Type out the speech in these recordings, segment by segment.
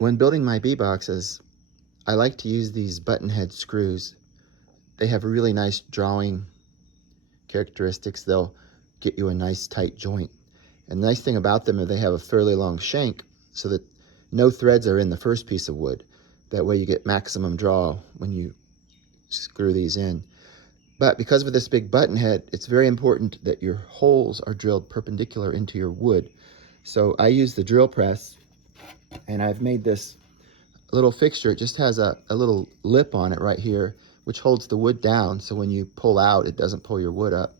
When building my bee boxes, I like to use these button head screws. They have really nice drawing characteristics. They'll get you a nice tight joint. And the nice thing about them is they have a fairly long shank so that no threads are in the first piece of wood. That way you get maximum draw when you screw these in. But because of this big button head, it's very important that your holes are drilled perpendicular into your wood. So I use the drill press, and I've made this little fixture. It just has a little lip on it right here, which holds the wood down, so when you pull out, it doesn't pull your wood up.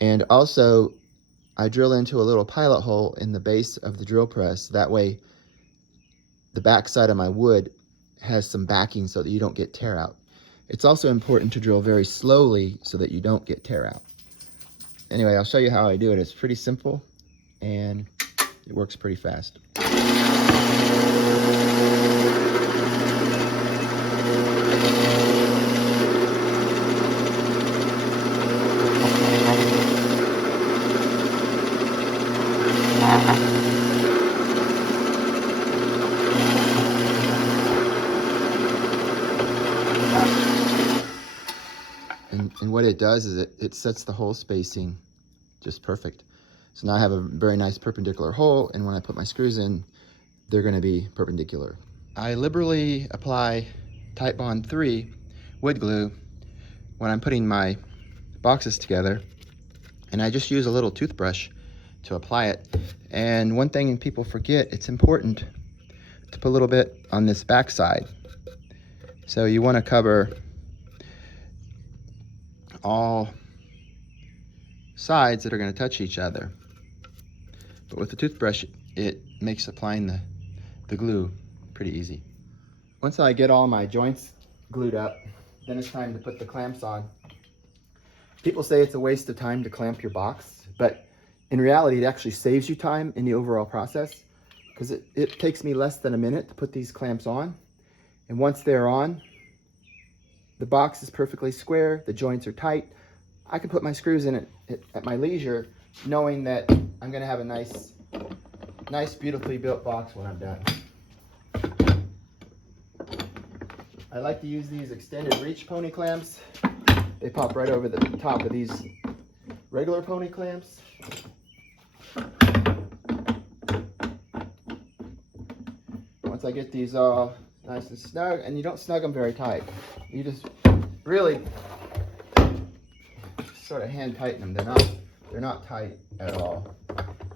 And also, I drill into a little pilot hole in the base of the drill press. That way, the back side of my wood has some backing so that you don't get tear out. It's also important to drill very slowly so that you don't get tear out. Anyway, I'll show you how I do it. It's pretty simple, and it works pretty fast. And what it does is it sets the hole spacing just perfect. So now I have a very nice perpendicular hole, and when I put my screws in, they're going to be perpendicular. I liberally apply Titebond 3 wood glue when I'm putting my boxes together, and I just use a little toothbrush to apply it. And one thing people forget, it's important to put a little bit on this back side. So you want to cover all sides that are going to touch each other. But with the toothbrush, it makes applying the glue pretty easy. Once I get all my joints glued up, then it's time to put the clamps on. People say it's a waste of time to clamp your box, but in reality, it actually saves you time in the overall process, because it takes me less than a minute to put these clamps on. And once they're on, the box is perfectly square, the joints are tight. I can put my screws in it at my leisure, knowing that I'm gonna have a nice, beautifully built box when I'm done. I like to use these extended reach pony clamps. They pop right over the top of these regular pony clamps. Once I get these all nice and snug, and you don't snug them very tight. You just really sort of hand tighten them. They're not tight at all.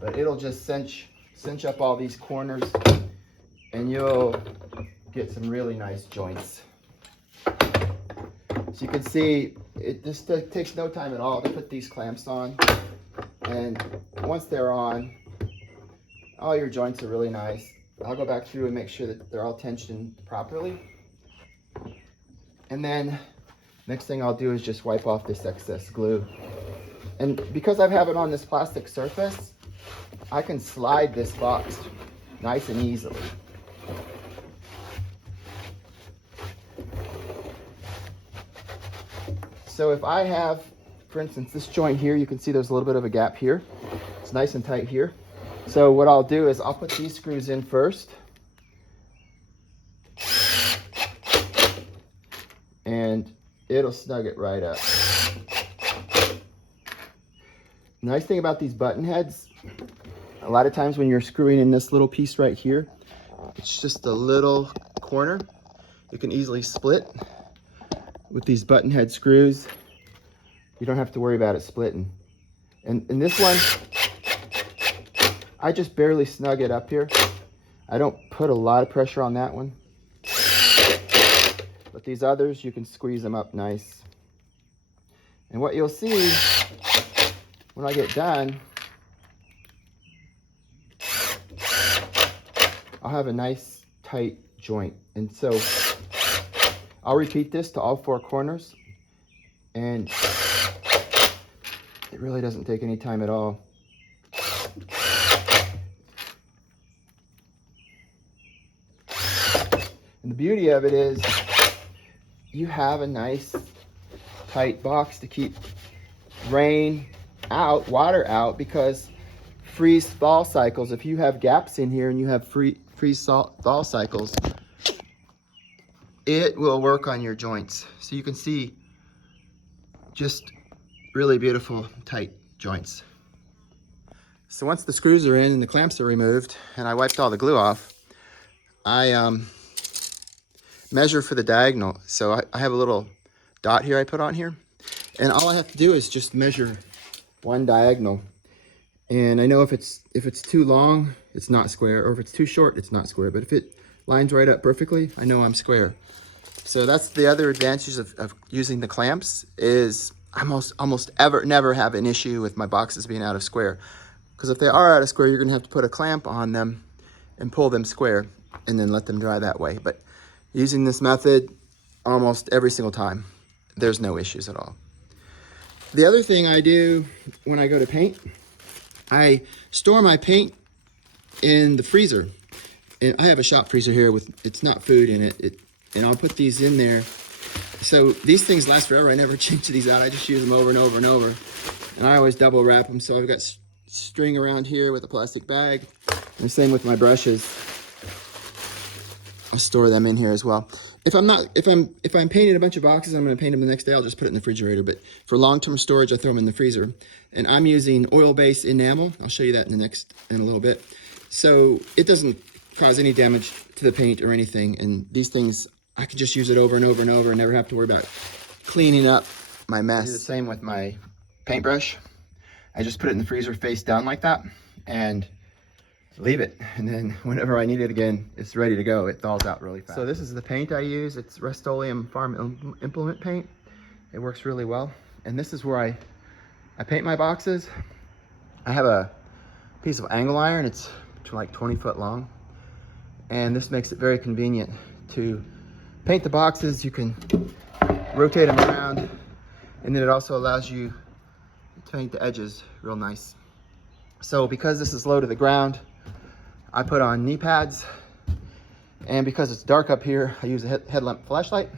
But it'll just cinch up all these corners, and you'll get some really nice joints. So you can see it just takes no time at all to put these clamps on. And once they're on, all your joints are really nice. I'll go back through and make sure that they're all tensioned properly. And then next thing I'll do is just wipe off this excess glue. And because I have it on this plastic surface, I can slide this box nice and easily. So if I have, for instance, this joint here, you can see there's a little bit of a gap here. It's nice and tight here. So what I'll do is I'll put these screws in first. And it'll snug it right up. The nice thing about these button heads, a lot of times when you're screwing in this little piece right here, it's just a little corner. You can easily split. With these button head screws, you don't have to worry about it splitting. And in this one, I just barely snug it up here. I don't put a lot of pressure on that one. But these others, you can squeeze them up nice. And what you'll see when I get done, I'll have a nice tight joint. And so I'll repeat this to all four corners, and it really doesn't take any time at all. And the beauty of it is you have a nice tight box to keep rain out, water out, because freeze-thaw cycles, if you have gaps in here and you have freeze-thaw cycles, it will work on your joints. So you can see just really beautiful tight joints. So once the screws are in and the clamps are removed and I wiped all the glue off, I measure for the diagonal. So I have a little dot here I put on here, and all I have to do is just measure one diagonal. And I know if it's too long, it's not square, or if it's too short, it's not square. But if it lines right up perfectly, I know I'm square. So that's the other advantage of using the clamps, is I almost never have an issue with my boxes being out of square. Because if they are out of square, you're gonna have to put a clamp on them and pull them square and then let them dry that way. But using this method, almost every single time, there's no issues at all. The other thing I do when I go to paint, I store my paint in the freezer. And I have a shop freezer here with, it's not food in it, and I'll put these in there. So these things last forever. I never change these out. I just use them over and over and over. And I always double wrap them. So I've got string around here with a plastic bag. And the same with my brushes. I'll store them in here as well. If I'm painting a bunch of boxes, I'm going to paint them the next day, I'll just put it in the refrigerator. But for long-term storage, I throw them in the freezer. And I'm using oil-based enamel. I'll show you that in a little bit. So it doesn't cause any damage to the paint or anything. And these things, I can just use it over and over and over and never have to worry about cleaning up my mess. I do the same with my paintbrush. I just put it in the freezer face down like that and leave it. And then whenever I need it again, it's ready to go. It thaws out really fast. So this is the paint I use. It's Rust-Oleum Farm Implement paint. It works really well. And this is where I paint my boxes. I have a piece of angle iron. It's like 20 foot long. And this makes it very convenient to paint the boxes. You can rotate them around, and then it also allows you to paint the edges real nice. So because this is low to the ground, I put on knee pads, and because it's dark up here, I use a headlamp flashlight.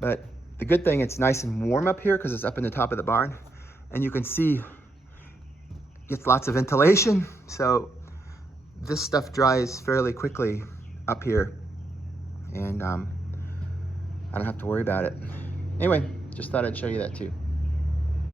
But the good thing, it's nice and warm up here because it's up in the top of the barn, and you can see it gets lots of ventilation. So this stuff dries fairly quickly up here, and I don't have to worry about it. Anyway, just thought I'd show you that too.